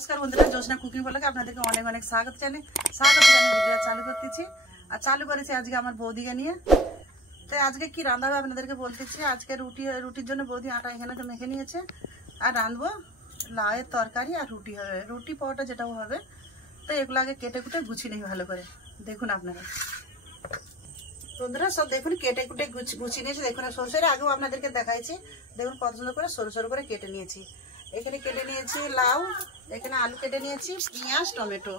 নমস্কার বন্ধুরা, জ্যোৎস্না কুকিং ব্লগে আপনাদেরকে অনেক অনেক স্বাগত জানাই। ভিডিও চালু করতেছি আর চালু করেছি আজকে আমার বৌদিকে নিয়ে। তো আজকে কি রান্না হবে আপনাদেরকে বলতেছি। আজকে রুটির জন্য বৌদি আটা এখানে তো মেখে নিয়েছে আর রাঁধবো লাউয়ের তরকারি আর রুটি হবে, রুটি পাওয়াটা যেটাও হবে। তো এগুলো আগে কেটে কুটে গুছিয়ে নেই ভালো করে। দেখুন আপনারা বন্ধুরা সব দেখুন কেটে কুটে গুছিয়ে নিয়েছি। দেখুন সরষের আগেও আপনাদেরকে দেখাইছি। দেখুন কত সুন্দর করে সরু সরু করে কেটে নিয়েছি। এখানে কেটে নিয়েছি লাউ, এখানে আলু কেটে নিয়েছি, পেঁয়াজ, টমেটো।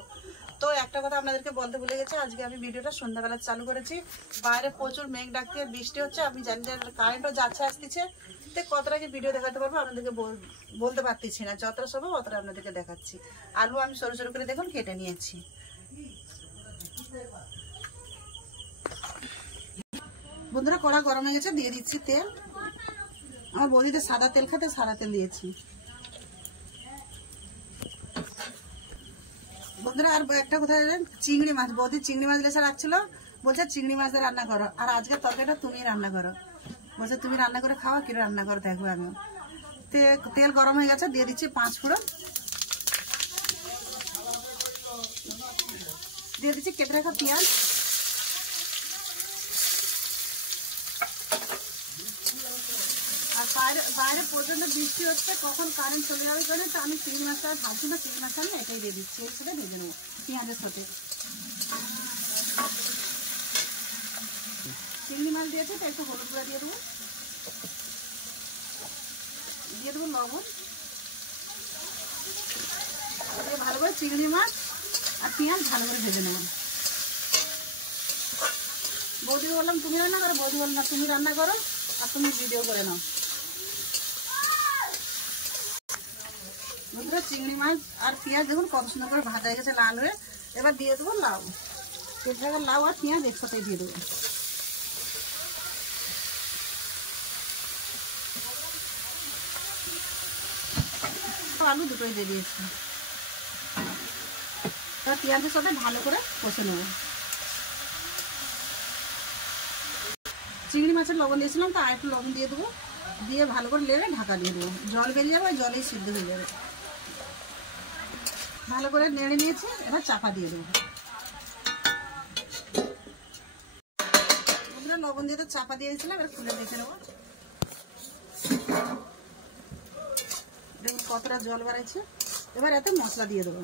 তো একটা কথা আপনাদেরকে বলতে ভুলে গেছি, আজকে আমি ভিডিওটা সন্ধ্যাবেলা চালু করেছি। বাইরে প্রচুর মেঘ ডাকতে বৃষ্টি হচ্ছে, আমি জানি যে কারেন্টও যাচ্ছে আসতেছে। তো কতটা কি ভিডিও দেখাতে পারবো আপনাদেরকে বলতে পারতেছি না, যতটা সম্ভব অতটা আপনাদেরকে দেখাচ্ছি। আলু আমি সরু সরু করে দেখুন কেটে নিয়েছি। বন্ধুরা কড়া গরম হয়ে গেছে, দিয়ে দিচ্ছি তেল। আমার বৌদিতে সাদা তেল খেতে সাদা তেল দিয়েছি। বন্ধুরা আর একটা কথা, চিংড়ি মাছ, বৌদি চিংড়ি মাছ লেসা রাখছিল, বলছে চিংড়ি মাছ দিয়ে রান্না করো। আর আজকে তরকারিটা তুমি রান্না করো, বলছে তুমি রান্না করে খাওয়া, কি রান্না করো দেখবো আমি। তেল গরম হয়ে গেছে, দিয়ে দিচ্ছি 5 ফোড়ন, দিয়ে দিচ্ছি কেটে রাখা পেঁয়াজ, আর বাইরে প্রচন্ড বৃষ্টি হচ্ছে, কখন কারেন্ট চলে যাবে কারণে তো আমি চিংড়ি মাছটা ভাবছি না, চিংড়ি মাছটা আমি এটাই দিয়ে দিচ্ছি, এর সাথে ভেজে নেবো পেঁয়াজের সাথে। চিংড়ি মাছ দিয়েছি তো একটু হলুদ গুঁড়া দিয়ে দেবো, লবণ দিয়ে ভালো করে চিংড়ি মাছ আর পেঁয়াজ ভালো করে ভেজে নেব। বৌদি বললাম তুমি রান্না করো, বৌদি বললাম না তুমি রান্না করো আর তুমি ভিডিও করে নাও। বন্ধুরা চিংড়ি মাছ আর পেঁয়াজ দেখুন কত সুন্দর করে ভাজা হয়ে গেছে লাল হয়ে। এবার দিয়ে দেবো লাউ, কেটে রাখা লাউ আর পেঁয়াজ একসাথে দিয়ে দেবো। আলু দুটোই দিয়ে দিয়েছি, তার পেঁয়াজের সাথে ভালো করে কষে নেব। চিংড়ি মাছের লবণ দিয়েছিলাম, তো আর একটু লবণ দিয়ে দেবো, দিয়ে ভালো করে লেড়ে ঢাকা দিয়ে দেবো। জল বেরিয়ে যাবে, জলেই সিদ্ধ হয়ে যাবে। ভালো করে নেড়ে নিয়েছি, এবার চাপা দিয়ে দেবো। লবণ দিয়ে তো চাপা দিয়েছিলাম, এবার খুলে দেখে নেবো। দেখুন কতটা জল বাড়াইছে। এবার এতে মশলা দিয়ে দেবো,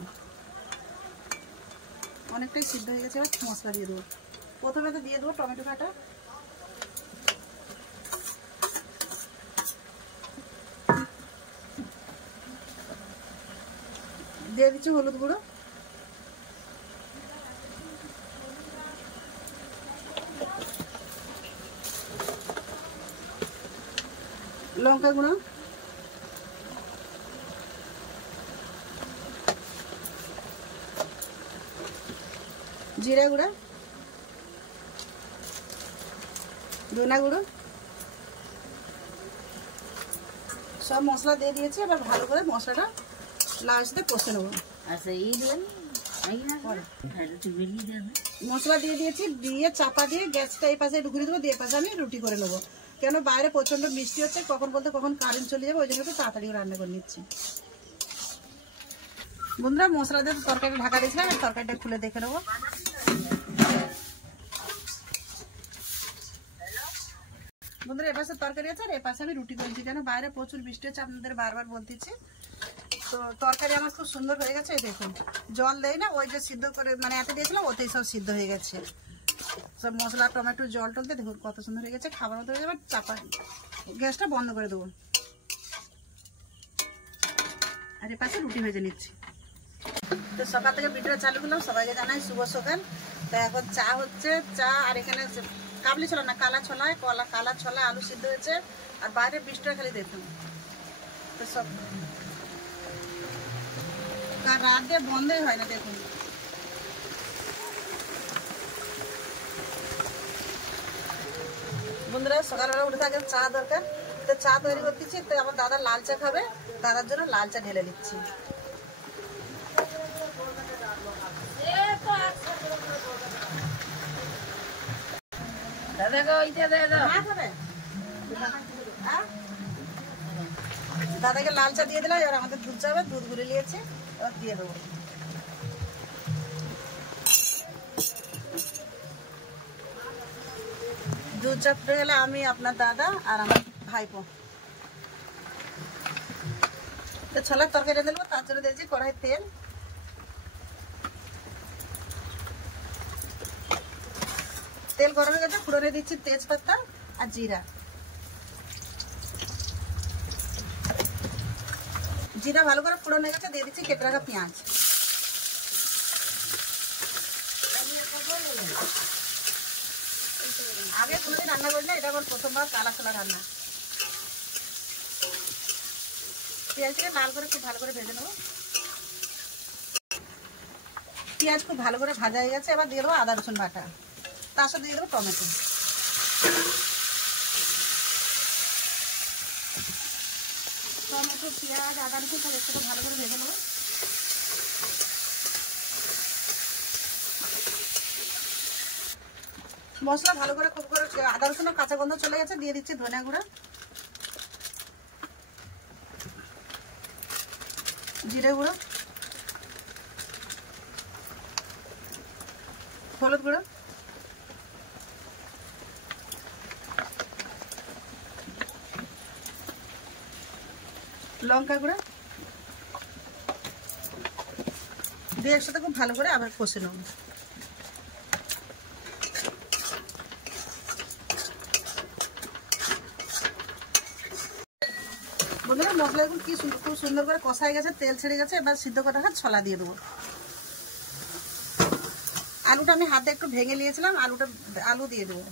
অনেকটাই সিদ্ধ হয়ে গেছে। এবার মশলা দিয়ে দেবো। প্রথমে তো দিয়ে দেবো টমেটো কাটা, দিয়ে দিচ্ছি হলুদ গুঁড়ো, লঙ্কা গুঁড়ো, জিরা গুঁড়ো, ধনা গুঁড়ো, সব মশলা দিয়ে দিয়েছি। এবার ভালো করে মশলাটা লাস্টে কষে নেবো। মশলা দিয়ে দিয়েছি, দিয়ে চাপা দিয়ে গ্যাসটা এই পাশে ঢুকিয়ে দেবো, দিয়ে পাশে আমি রুটি করে নেবো। কেন বাইরে প্রচন্ড বৃষ্টি হচ্ছে, কখন বলতে কখন কারেন্ট চলে যাবে, ওই জন্য একটু তাড়াতাড়ি রান্না করে নিচ্ছি। বন্ধুরা মশলা দিয়ে তরকারি ঢাকা দিয়েছিলাম, তরকারিটা খুলে দেখে নেবো। বন্ধুরা এপাশে তরকারি আছে আর এপাশে আমি রুটি করছি, কেন বাইরে প্রচুর বৃষ্টি হচ্ছে, আপনাদের বারবার বলতেছি। তো তরকারি আমার খুব সুন্দর হয়ে গেছে। দেখুন জল দেয় না, ওই যে সিদ্ধ করে মানে এতে দিয়েছিলাম ওতেই সব সিদ্ধ হয়ে গেছে। সব মশলা টমেটো জল টলতে দেখুন কত সুন্দর হয়ে গেছে, খাবার মতো হয়ে যাবে। চাপা গ্যাসটা বন্ধ করে দেবো, আর এ পাশে রুটি ভেজে নিচ্ছি। তো সকাল থেকে ভিডিওটা চালু করলাম, সবাইকে জানাই শুভ সকাল। তো এখন চা হচ্ছে, চা আর এখানে কাবলি ছোলা না কালা ছোলায় কালা ছোলা আলু সিদ্ধ হয়েছে, আর বাইরে বৃষ্টিটা খালি দেখুন। তো সব রাত দিয়ে বন্ধই হয় না দেখুন। বন্ধুরা সকালবেলা উঠে থাকে চা দরকার, তো চা তৈরি করতেছি। তো আমার দাদা লাল চা খাবে, দাদার জন্য লাল চা ঢেলে নিচ্ছি। দাদাকে লাল চা দিয়ে দিলাম, এবার আমাদের দুধ চা হবে, দুধ গুলে নিয়েছে। দিয়ে দেবো। দুধ চা ফুটে গেলে আমি, আপনার দাদা আর আমার ভাইপো তো ছোলার তরকারি দেবো। তার জন্য দিয়েছি কড়াই তেল। তেল গরম হয়ে গেছে, ফোড়নে দিচ্ছি তেজপাতা আর জিরা। জিরা ভালো করে ফোড়ন হয়ে গেছে, দিয়ে দিচ্ছি কেটে রাখা পেঁয়াজ। আগে কোনোদিন রান্না করি না, এটা আমার প্রথমবার কালা ছোলা রান্না। পেঁয়াজটা লাল করে খুব ভালো করে ভেজে নেবো। পেঁয়াজ খুব ভালো করে ভাজা হয়ে গেছে, এবার দিয়ে দেবো আদা রসুন বাটা, তার সাথে দিয়ে দেবো টমেটো। টমেটো, পেঁয়াজ, আদা রসুন সব একটু ভালো করে ভেজে নেবো। মশলা ভালো করে খুব করে আদা রসুন কাঁচা গন্ধ চলে গেছে, দিয়ে দিচ্ছি ধনিয়া গুঁড়া, জিরে গুঁড়ো, হলুদ গুঁড়ো, লঙ্কা গুঁড়ো দিয়ে একসাথে খুব ভালো করে আবার কষে নেব। বন্ধুরা মশলা এখন কি সুন্দর, খুব সুন্দর করে কষা হয়ে গেছে, তেল ছেড়ে গেছে। এবার সিদ্ধ করা ছোলা দিয়ে দেবো। আলুটা আমি হাতে একটু ভেঙে নিয়েছিলাম, আলু দিয়ে দেবো।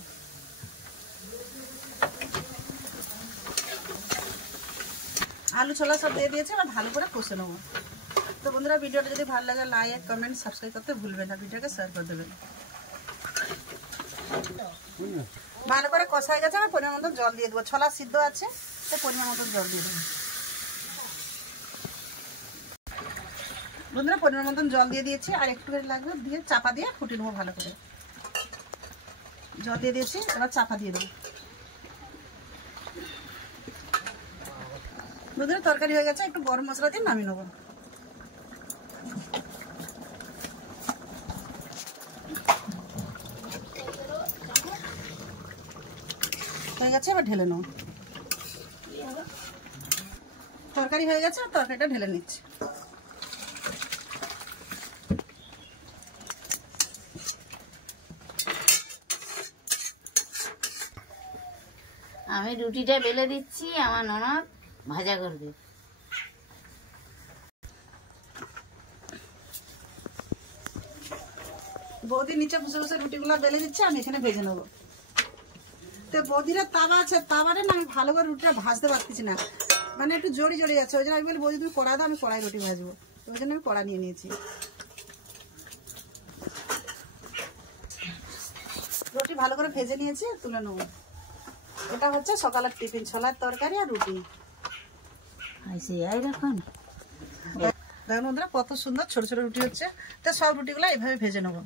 আলু ছোলা সব দিয়ে দিয়েছে, এবার ভালো করে কষে নেবো। তো বন্ধুরা ভিডিওটা যদি ভালো লাগে লাইক, কমেন্ট, সাবস্ক্রাইব করতে ভুলবেন না, ভিডিওকে শেয়ার করে দেবেন। ভালো করে কষা হয়ে গেছে, আমি পরিমাণ মতো জল দিয়ে দেবো। ছোলা সিদ্ধ আছে, তো পরিমাণ মতো জল দিয়ে দেবো। বন্ধুরা পরিমাণ মতন জল দিয়ে দিয়েছি, আর একটু লাগবে, দিয়ে চাপা দিয়ে ফুটিয়ে নেবো ভালো করে। জল দিয়ে দিয়েছি, এবার চাপা দিয়ে দেবো। বন্ধুরা তরকারি হয়ে গেছে, একটু গরম মশলা দিয়ে নামিয়ে নেবো। হয়ে গেছে, এবার ঢেলে নেবো। তরকারি হয়ে গেছে, তরকারিটা ঢেলে নিচ্ছি। আমি রুটিটা বেলে দিচ্ছি, আমার ননদ ভাজা করবে। বৌদি নিচে বসে বসে রুটিগুলো বেলে দিচ্ছে, আমি এখানে ভেজে নেবো। তো বৌদিরা তাওয়া আছে, তাওয়ারে না আমি ভালো করে রুটিটা ভাজতে পারতেছি না, মানে একটু জড়ি জড়ি যাচ্ছে। ওই জন্য আমি বলি বৌদি তুমি কড়া দাও, আমি কড়াই রুটি ভাজবো। ওই জন্য আমি কড়া নিয়ে নিয়েছি। রুটি ভালো করে ভেজে নিয়েছি, তুলে নেবো। এটা হচ্ছে সকালের টিফিন, ছোলার তরকারি আর রুটি। দেখুন বন্ধুরা কত সুন্দর ছোট ছোট রুটি হচ্ছে। তো সব রুটিগুলো এইভাবে ভেজে নেবো।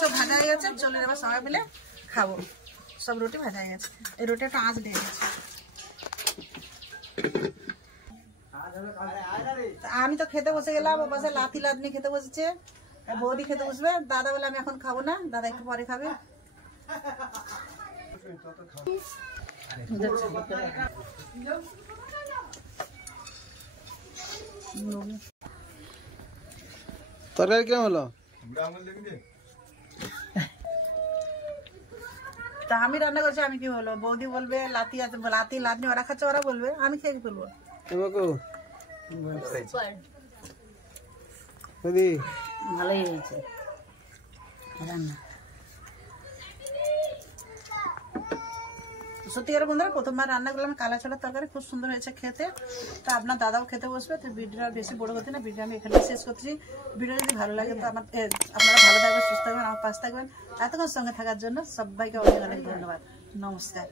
সব ভাজা হয়ে গেছে, চলে এবার সবাই মিলে খাবো। সব রুটি ভাজা হয়ে গেছে, এই রুটি একটা আঁচ দিয়ে গেছে। আমি তো খেতে বসে গেলাম, ও পাশে লাথি লাদনি খেতে বসেছে, বৌদি খেতে বসবে। দাদা বলে আমি এখন খাবো না, দাদা একটু পরে খাবে। তরকারি কেমন হলো? তা আমি রান্না করছি, আমি কি বলবো? বৌদি বলবে লাতি আছে, লাতি লাদনি ওরা খাচ্ছে, ওরা বলবে, আমি খেয়ে কি বলবো? ভালোই হয়েছে রান্না। সত্যিকার বন্ধুরা প্রথমবার রান্না করলাম কালা ছোলার তরকারি, খুব সুন্দর হয়েছে খেতে। তো আপনার দাদাও খেতে বসবে। তো ভিডিওটা বেশি বড় করতে না, ভিডিও আমি এখানে শেষ করছি। ভিডিও যদি ভালো লাগে তো আপনারা ভালো থাকবেন, সুস্থ থাকবেন, আমার পাশে থাকবেন। এতক্ষণ সঙ্গে থাকার জন্য সবাইকে অনেক অনেক ধন্যবাদ। নমস্কার।